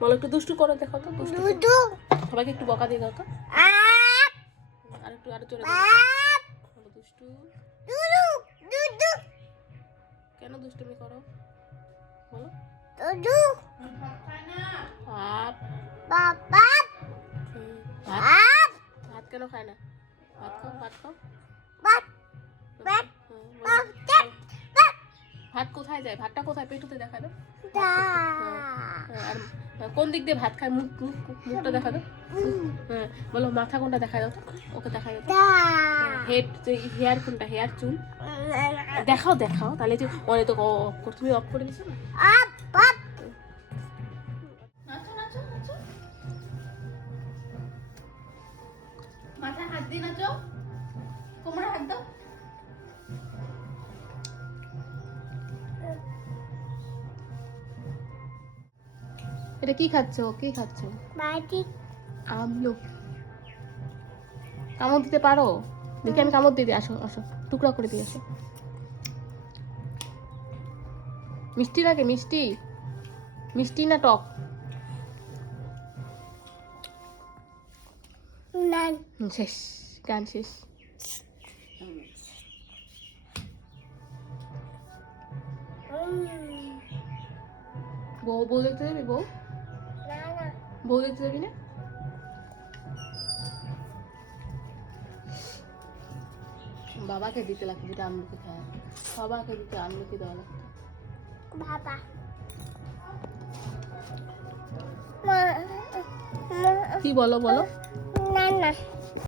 বলো একটু দুষ্টু করে দেখো তো, দুষ্টু সবাইকে একটু বকা দিয়ে দাও তো, আর একটু আরো জোরে বলো দুষ্টু। কেন দুষ্টুমি করো বলো? ভাত ভাত কেন খায় না? ভাত খাও, ভাত খাও। ভাত কোথায় যায়? ভাতটা কোথায়? পেটুতে দেখা দাও। আর কোন দিক দিয়ে ভাত খায়? মুখটা দেখা দাও। হ্যাঁ বলো মাথা কোনটা দেখা দাও তো, ওকে দেখা দাও। হেড, হেয়ার কোনটা? হেয়ার, চুল দেখাও দেখাও, তাহলে যে অনেক তো তুমি অফ করে দিছো না। মাথা হাত দিয়ে নাচো, কোমরে হাত দাও। এটা কি খাচ্ছ? কি খাচ্ছ? আমলো। কামড় দিতে পারো? দেখি আমি কামড় দিয়ে দিই। আসো আসো, টুকরা করে দিয়ে আসো। মিষ্টি লাগে? মিষ্টি মিষ্টি না টক? শেষ, গান শেষ। বউ বউ দেখতে যাবি? বউ বউ দেখতে যাবি না? বাবাকে দিতে লাগতো যেটা আমলকি খায়, বাবাকে দিতে আমলকি দেওয়া লাগতো। কি বলো বলো? না